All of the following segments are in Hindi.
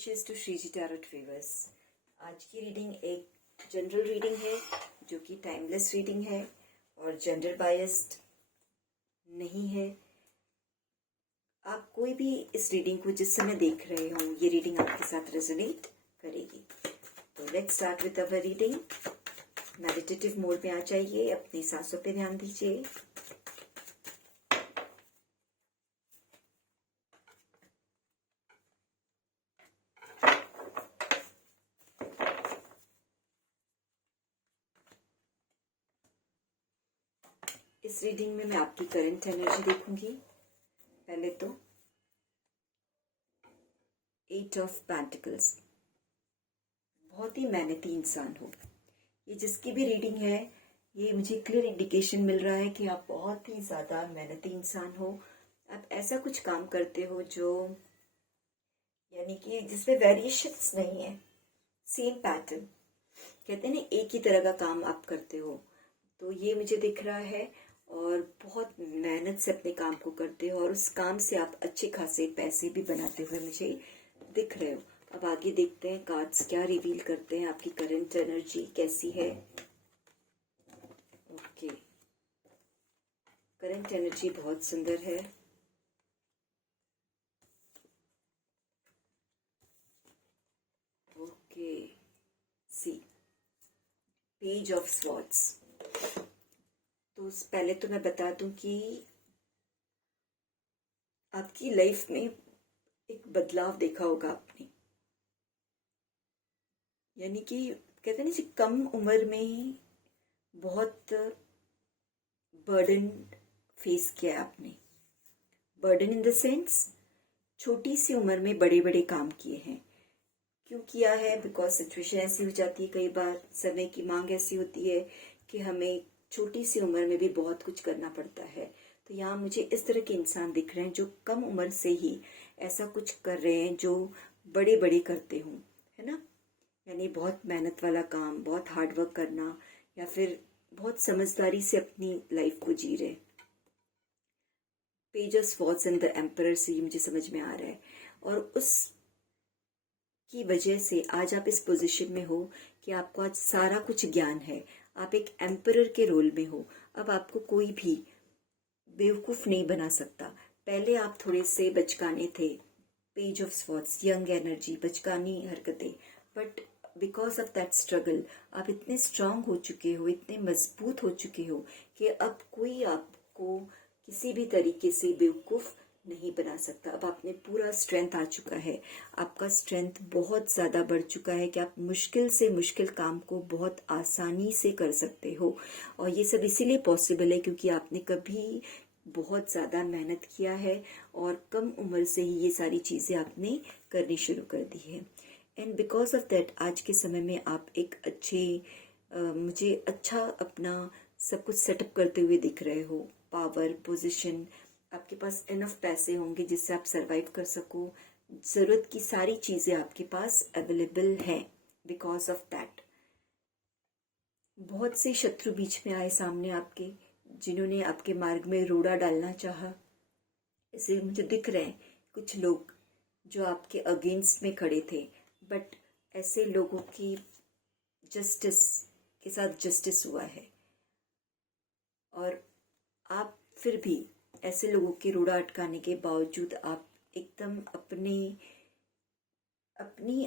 Wishes to Shriji tarot viewers. आज की रीडिंग एक जनरल रीडिंग है जो कि टाइमलेस रीडिंग है और जेंडर बायस्ड नहीं है। आप कोई भी इस रीडिंग को जिस समय देख रहे हो ये रीडिंग आपके साथ रेजोनेट करेगी। तो let's start with our reading. Meditative mode में आ जाइए, अपनी सांसों पे ध्यान दीजिए। इस रीडिंग में मैं आपकी करंट एनर्जी देखूंगी। पहले तो 8 ऑफ पेंटिकल्स, बहुत ही मेहनती इंसान हो। ये जिसकी भी रीडिंग है, ये मुझे क्लियर इंडिकेशन मिल रहा है कि आप बहुत ही ज़्यादा मेहनती इंसान हो। आप ऐसा कुछ काम करते हो जो यानी कि जिसमें वेरिएशंस नहीं है, सेम पैटर्न, कहते हैं ना, एक ही तरह का काम आप करते हो। तो ये मुझे दिख रहा है और बहुत मेहनत से अपने काम को करते हो और उस काम से आप अच्छे खासे पैसे भी बनाते हुए मुझे दिख रहे हो। अब आगे देखते हैं कार्ड्स क्या रिवील करते हैं, आपकी करंट एनर्जी कैसी है। ओके, करंट एनर्जी बहुत सुंदर है। Okay, see page of swords. तो पहले तो मैं बता दूं कि आपकी लाइफ में एक बदलाव देखा होगा आपने, यानी कि कहते हैं ना, कम उम्र में ही बहुत बर्डन फेस किया है आपने। बर्डन इन द सेंस, छोटी सी उम्र में बड़े बड़े काम किए हैं। क्यों किया है? बिकॉज सिचुएशन ऐसी हो जाती है, कई बार समय की मांग ऐसी होती है कि हमें छोटी सी उम्र में भी बहुत कुछ करना पड़ता है। तो यहाँ मुझे इस तरह के इंसान दिख रहे हैं जो कम उम्र से ही ऐसा कुछ कर रहे हैं जो बड़े बड़े करते हों, है ना। यानी बहुत मेहनत वाला काम, बहुत हार्ड वर्क करना, या फिर बहुत समझदारी से अपनी लाइफ को जी रहे। Page of swords and the emperor से ये मुझे समझ में आ रहा है। और उस की वजह से आज आप इस पोजीशन में हो कि आपको आज सारा कुछ ज्ञान है। आप एक एम्परर के रोल में हो। अब आपको कोई भी बेवकूफ नहीं बना सकता। पहले आप थोड़े से बचकाने थे, page of swords, young energy, बचकानी हरकतें, but because of that struggle आप इतने स्ट्रांग हो चुके हो, इतने मजबूत हो चुके हो कि अब कोई आपको किसी भी तरीके से बेवकूफ नहीं बना सकता। अब आपने पूरा स्ट्रेंथ आ चुका है, आपका स्ट्रेंथ बहुत ज़्यादा बढ़ चुका है कि आप मुश्किल से मुश्किल काम को बहुत आसानी से कर सकते हो। और ये सब इसीलिए पॉसिबल है क्योंकि आपने कभी बहुत ज़्यादा मेहनत किया है और कम उम्र से ही ये सारी चीज़ें आपने करनी शुरू कर दी है। एंड बिकॉज ऑफ दैट आज के समय में आप एक मुझे अच्छा अपना सब कुछ सेटअप करते हुए दिख रहे हो। पावर, पोजीशन, आपके पास इनफ पैसे होंगे जिससे आप सरवाइव कर सको। ज़रूरत की सारी चीज़ें आपके पास अवेलेबल हैं। बिकॉज ऑफ दैट बहुत से शत्रु बीच में आए सामने आपके, जिन्होंने आपके मार्ग में रोड़ा डालना चाहा। इसे मुझे दिख रहे हैं कुछ लोग जो आपके अगेंस्ट में खड़े थे, बट ऐसे लोगों की जस्टिस के साथ जस्टिस हुआ है और आप फिर भी ऐसे लोगों के रोड़ा अटकाने के बावजूद आप एकदम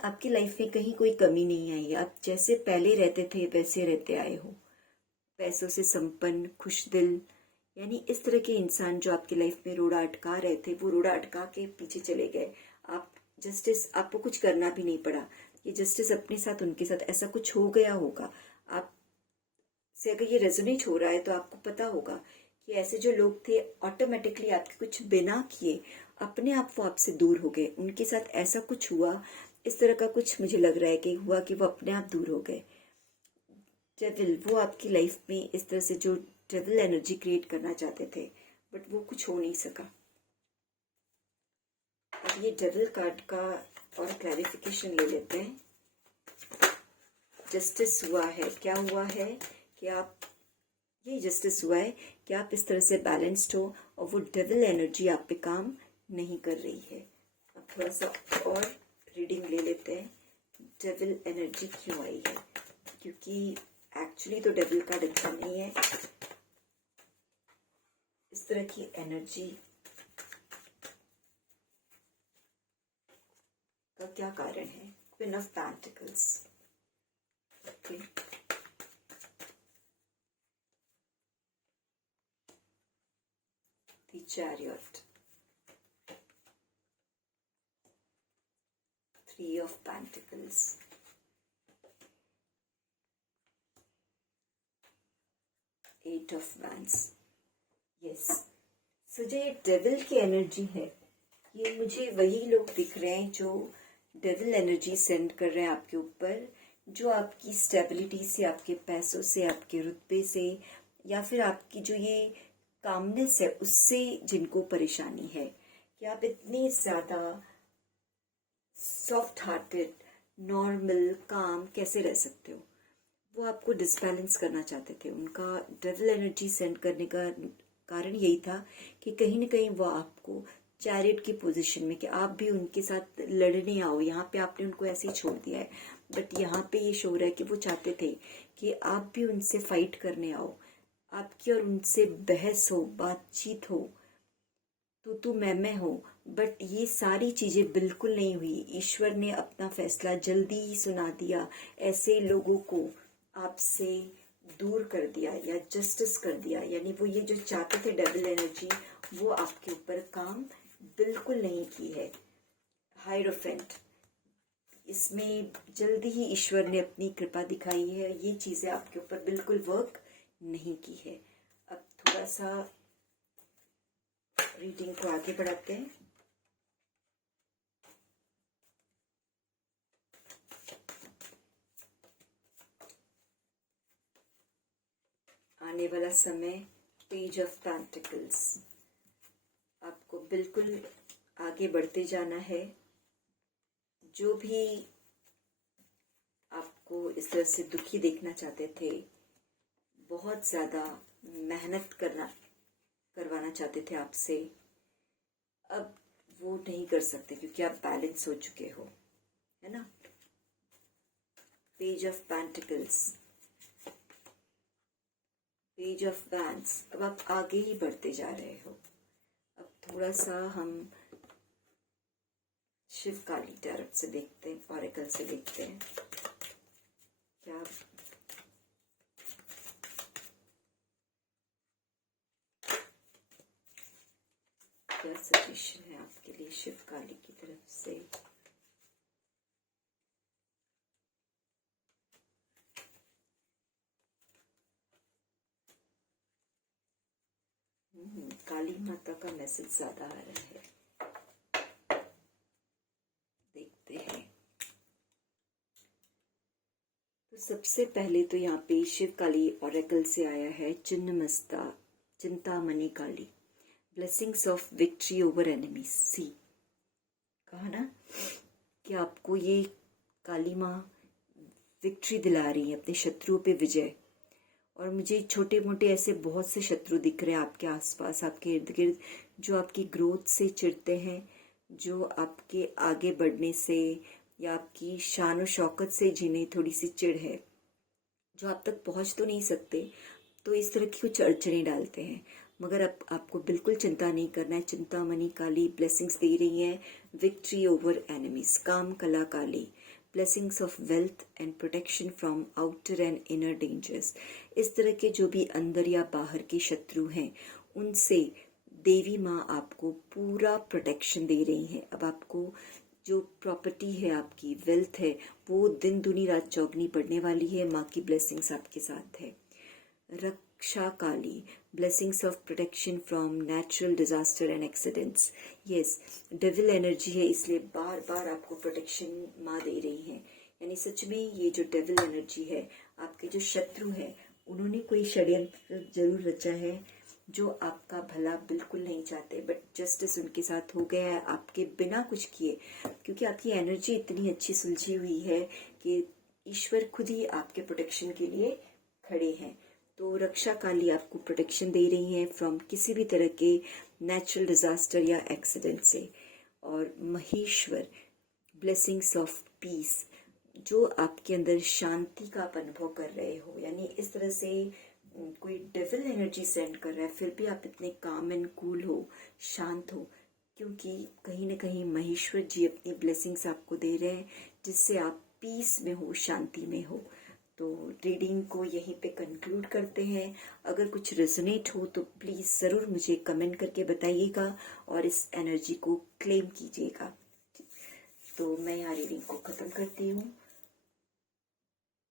आपकी लाइफ में कहीं कोई कमी नहीं आई। आप जैसे पहले रहते थे वैसे रहते आए हो, पैसों से संपन्न, खुश दिल। यानी इस तरह के इंसान जो आपकी लाइफ में रोड़ा अटका रहे थे, वो रोड़ा अटका के पीछे चले गए। आप जस्टिस, आपको कुछ करना भी नहीं पड़ा। ये जस्टिस अपने साथ, उनके साथ ऐसा कुछ हो गया होगा। आप से अगर ये रेजोनेट हो रहा है तो आपको पता होगा कि ऐसे जो लोग थे ऑटोमेटिकली आपके कुछ बिना किए अपने आप वो आपसे दूर हो गए। उनके साथ ऐसा कुछ हुआ, इस तरह का कुछ मुझे लग रहा है कि हुआ कि वो अपने आप दूर हो गए। डेविल, वो आपकी लाइफ में इस तरह से जो डेविल एनर्जी क्रिएट करना चाहते थे, बट वो कुछ हो नहीं सका। अब ये डेविल कार्ड का और क्लैरिफिकेशन ले लेते हैं। जस्टिस हुआ है, क्या हुआ है कि आप, ये जस्टिस हुआ है कि आप इस तरह से बैलेंस्ड हो और वो डेविल एनर्जी आप पे काम नहीं कर रही है। अब थोड़ा सा और रीडिंग ले देखते हैं डेविल एनर्जी क्यों आई है, क्योंकि एक्चुअली तो डेविल कार्ड अच्छा नहीं है। इस तरह की एनर्जी का क्या कारण है? Queen of pentacles, okay, the chariot, three of pentacles, eight of wands. Yes, so जो ये डेविल की एनर्जी है, ये मुझे वही लोग दिख रहे हैं जो डेविल एनर्जी सेंड कर रहे हैं आपके ऊपर, जो आपकी स्टेबिलिटी से, आपके पैसों से, आपके रुतबे से, या फिर आपकी जो ये कामनेस है उससे जिनको परेशानी है कि आप इतने ज़्यादा सॉफ्ट हार्टेड, नॉर्मल, काम कैसे रह सकते हो। वो आपको डिसबैलेंस करना चाहते थे। उनका डेविल एनर्जी सेंड करने का कारण यही था कि कहीं ना कहीं वो आपको चैरियट की पोजीशन में, कि आप भी उनके साथ लड़ने आओ। यहाँ पे आपने उनको ऐसे ही छोड़ दिया है, बट यहाँ पे ये शो हो रहा है कि वो चाहते थे कि आप भी उनसे फाइट करने आओ, आपकी और उनसे बहस हो, बातचीत हो, तो मैं हो। बट ये सारी चीजें बिल्कुल नहीं हुई। ईश्वर ने अपना फैसला जल्दी ही सुना दिया। ऐसे लोगों को आपसे दूर कर दिया या जस्टिस कर दिया। यानी वो ये जो चाहते थे डेविल एनर्जी, वो आपके ऊपर काम बिल्कुल नहीं की है। हायरोफेंट, इसमें जल्दी ही ईश्वर ने अपनी कृपा दिखाई है। ये चीजें आपके ऊपर बिल्कुल वर्क नहीं की है। अब थोड़ा सा रीडिंग को आगे बढ़ाते हैं। आने वाला समय, पेज ऑफ पेंटिकल्स, आपको बिल्कुल आगे बढ़ते जाना है। जो भी आपको इस तरह से दुखी देखना चाहते थे, बहुत ज्यादा मेहनत करवाना चाहते थे आपसे, अब वो नहीं कर सकते क्योंकि आप बैलेंस हो चुके हो, है ना। Page of pentacles, page of wands, अब आप आगे ही बढ़ते जा रहे हो। अब थोड़ा सा हम शिव काली टैरोट से देखते हैं, ऑरेकल से देखते हैं क्या क्या सजेशन है आपके लिए शिव काली की तरफ से। काली माता का मैसेज ज्यादा आ रहा है, देखते हैं। तो सबसे पहले तो यहाँ पे शिव काली ऑरेकल से आया है Chinnamasta Chintamani Kali, blessings of victory over enemies. See, कहा ना कि आपको ये काली माँ विक्ट्री दिला रही है, अपने शत्रुओं पे विजय। और मुझे छोटे मोटे ऐसे बहुत से शत्रु दिख रहे हैं आपके आसपास, आपके इर्द गिर्द, जो आपकी ग्रोथ से चिढ़ते हैं, जो आपके आगे बढ़ने से या आपकी शान और शौकत से जिन्हें थोड़ी सी चिढ़ है, जो आप तक पहुंच तो नहीं सकते, तो इस तरह की कुछ अड़चने डालते हैं। मगर अब आपको बिल्कुल चिंता नहीं करना है। चिंतामणि काली ब्लेसिंग्स दे रही है, victory over enemies, Kama Kala Kali, blessings of wealth and protection from outer and inner dangers. इस तरह के जो भी अंदर या बाहर के शत्रु हैं, उनसे देवी माँ आपको पूरा प्रोटेक्शन दे रही हैं। अब आपको जो प्रॉपर्टी है, आपकी वेल्थ है, वो दिन दुनी रात चौगनी पड़ने वाली है। माँ की ब्लेसिंग्स आपके साथ है। Raksha Kali, blessings of protection from natural disaster and accidents. Yes, devil energy है, इसलिए बार बार आपको प्रोटेक्शन माँ दे रही है। यानी सच में ये जो डेविल एनर्जी है, आपके जो शत्रु है, उन्होंने कोई षड्यंत्र जरूर रचा है, जो आपका भला बिल्कुल नहीं चाहते, बट जस्टिस उनके साथ हो गया है आपके बिना कुछ किए, क्योंकि आपकी एनर्जी इतनी अच्छी सुलझी हुई है कि ईश्वर खुद ही आपके प्रोटेक्शन के लिए खड़े हैं। तो रक्षा काली आपको प्रोटेक्शन दे रही हैं फ्रॉम किसी भी तरह के नेचुरल डिजास्टर या एक्सीडेंट से। और महेश्वर, ब्लेसिंग्स ऑफ पीस, जो आपके अंदर शांति का आप अनुभव कर रहे हो, यानी इस तरह से कोई डेविल एनर्जी सेंड कर रहा है फिर भी आप इतने काम एंड कूल हो, शांत हो, क्योंकि कहीं ना कहीं महेश्वर जी अपनी ब्लेसिंग्स आपको दे रहे हैं जिससे आप पीस में हो, शांति में हो। तो रीडिंग को यहीं पे कंक्लूड करते हैं। अगर कुछ रेजोनेट हो तो प्लीज़ ज़रूर मुझे कमेंट करके बताइएगा और इस एनर्जी को क्लेम कीजिएगा। तो मैं यहाँ रीडिंग को ख़त्म करती हूँ।